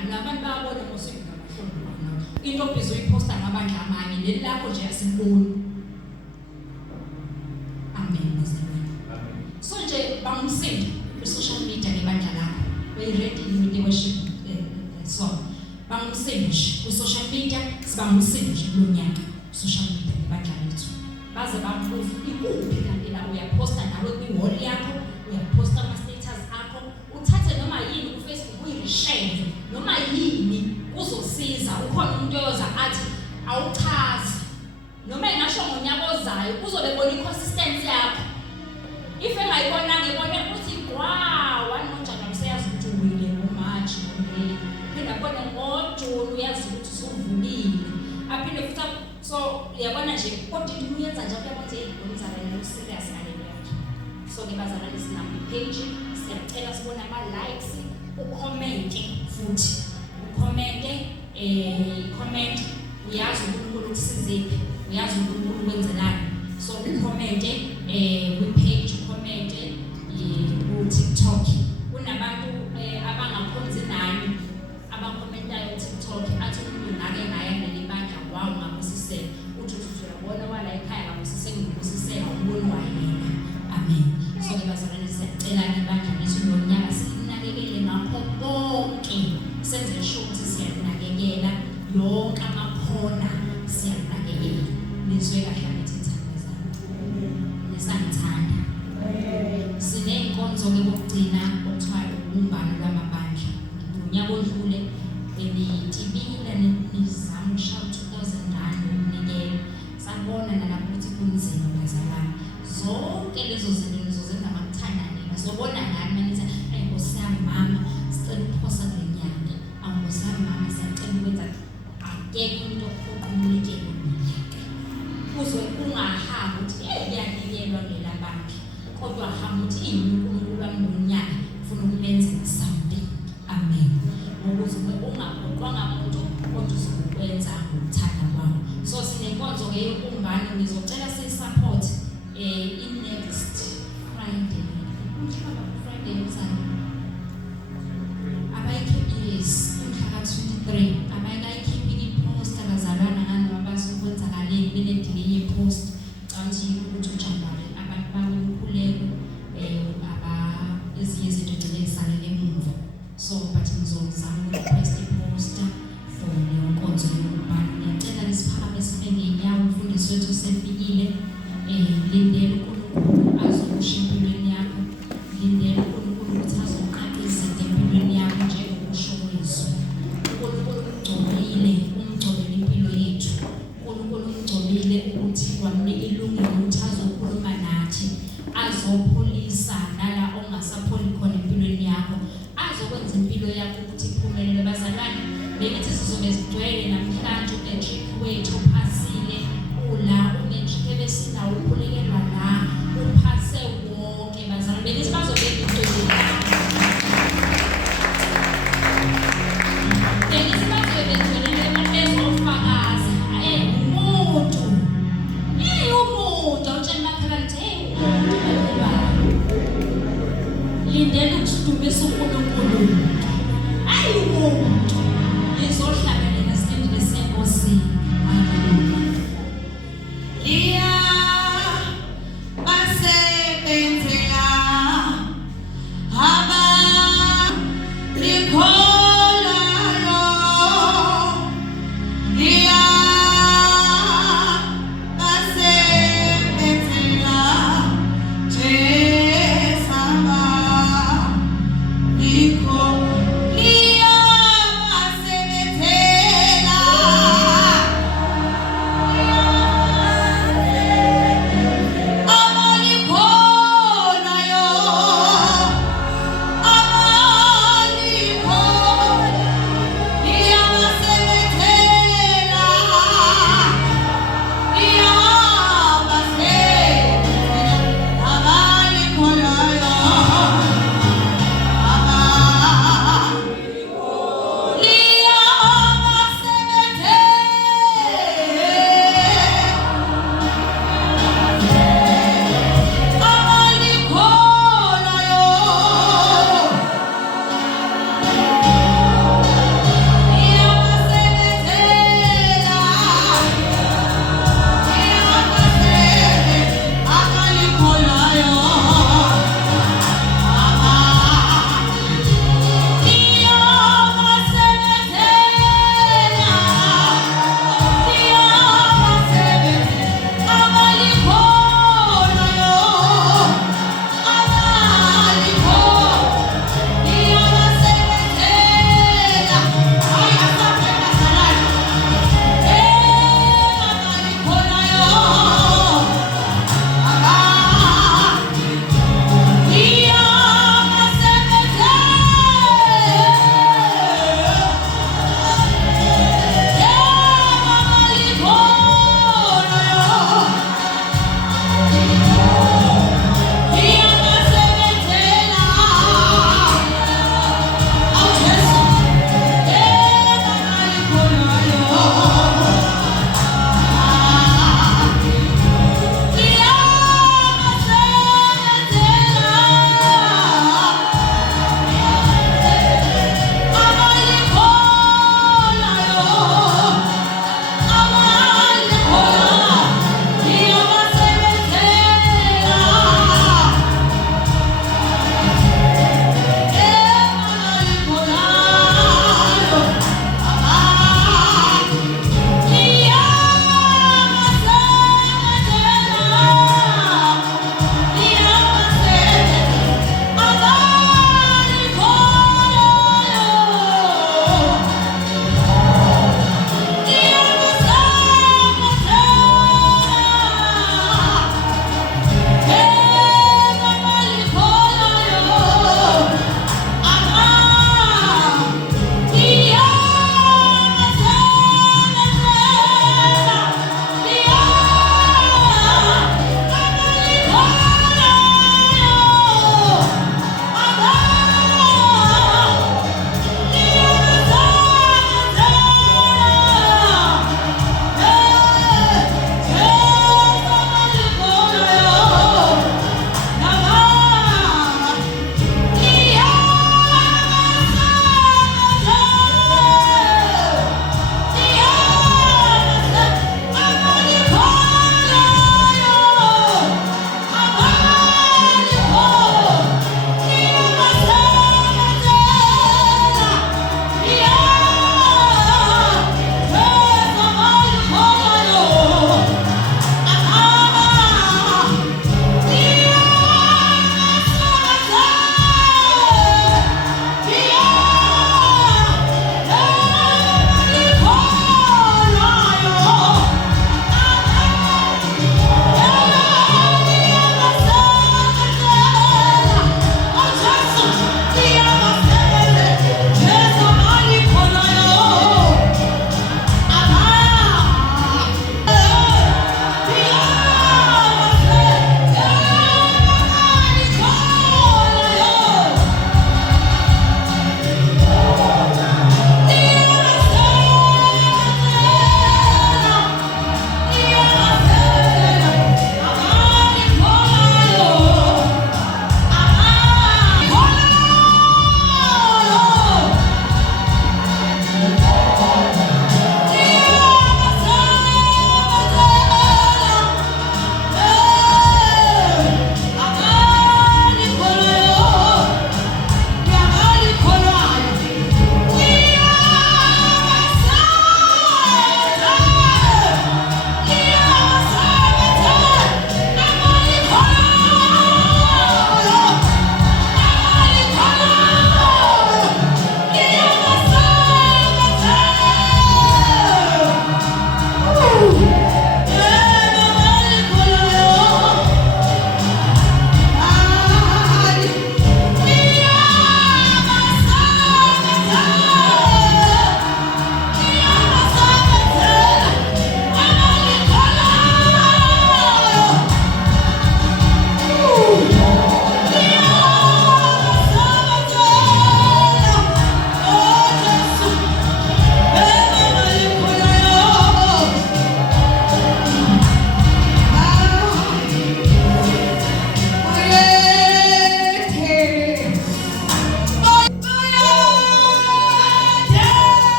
ngani abantu bayabona ngosiphi ngabahlobo into obhizo uyiposta ngabandla amanye leli lakho nje asiboni. Amen. So nje bangumsindo ku-social media nebandla lakho beyi-ready with worship song bangumsindo nje ku-social media sibangumsindo nje kulo nyaka social media nebandla lethu baze bakubuza ikuphi kanti la uyaposta nawe kwi-wall yakho uyaposta ama-status akho uthathe noma yini ku-Facebook uyi-reshare noma yini uzosiza ukhona umuntu oyoza athi awuchazi noma engasho ngonyaka ozayo uzobe bona i-consistency yakho if engayibonanga ibone ukuthi wani ngoNjana useyazi ukuthi uwile ngoMarch ngoMay phinde abone ngoJune uyazi ukuthi usuvukile aphinde futhi so uyabona nje kodwa into uyenza nje uyabona ukuthi ngomzalwane userious ngale yakhe. So ngibazalwane sinama page siyacela sibone ama-likes ucommente futhi ucommente comment uyazi uNkulunkulu ukusiziphi uyazi uNkulunkulu ukwenzelani. So ucommente kwi-page ucommente ku-TikTok kunabantu abangakhonzi nani abakhomentayo ku-TikTok athi umuntu ngake ngaya leli bandla wawu ngabusisela uthi uyabona wala ekhaya ngabusisela ngibusisela umboni wayena. Amen. So ngibazalwane siyacela-ke ibandla lethu lo nyaka sinakekele ngakho konke senze sure ukuthi siyanakekela yonke amakhona siyanakekela nizwe kahle ngithi thandazana nisangithanda. Siney'nkonzo-ke kokugcina okuthiwa ubumbano lwamabandla ngonyaka odlule benitibile nizama ukushawa 2000 rand ukunikela sabona nalapho ukuthi kunzima bazalwane zonke lezo zinto nizozenza makuthandaneni sobona ngani manithi ayi Nkosi yami mama sicela ukuphosa kule nyanga Nkosi yami mama siyacela ukwenza akekho umuntu ophoqa umnikelo uzwe ungahambi ukuthi iyanikelwa ngelela bandla kodwa hamba ukuthi uNkulunkulu wami ngonyaka ufuna ukumenzela something. Amen. Ukuze ungaphoqwanga umuntu kodwa uzokwenza ngokuthanda kwakho. So sinenkonzo-ke yobumbano ngizocela siyi-support in-next Friday. Friday uzani abayikhiphi umhlaka 23 abayikayikhiphi i-post abazalwana nganoma bazokwenzakaleni benedile ye-post canthi ukuthi uJanuwari abantu bakukhuleko ezinye izinto gcine zisalele emuva. So but ngizozama uku-request i-poster for leyo nkonzo yobumbano. Ngiyacela lesiphakame sibe ngey'nyawo umfundisi wethu usefikile lindele uNkulunkulu azokusho empilweni yakho lindele uNkulunkulu ukuthi azoqaqisa empilweni yakho njengokusho kwezwi. uNkulunkulu umgcobile umgcobele impilo yethu. uNkulunkulu umgcobile ukuthi kwamnika ilungelo ukuthi azokhuluma nathi azopholisa nala ongasapholi khona empilweni yakho azokwenza impilo yakho ukuthi iphumelele. Bazalwane bengithi sizobe sigcwele namhlanje uPatrick wethu uphasile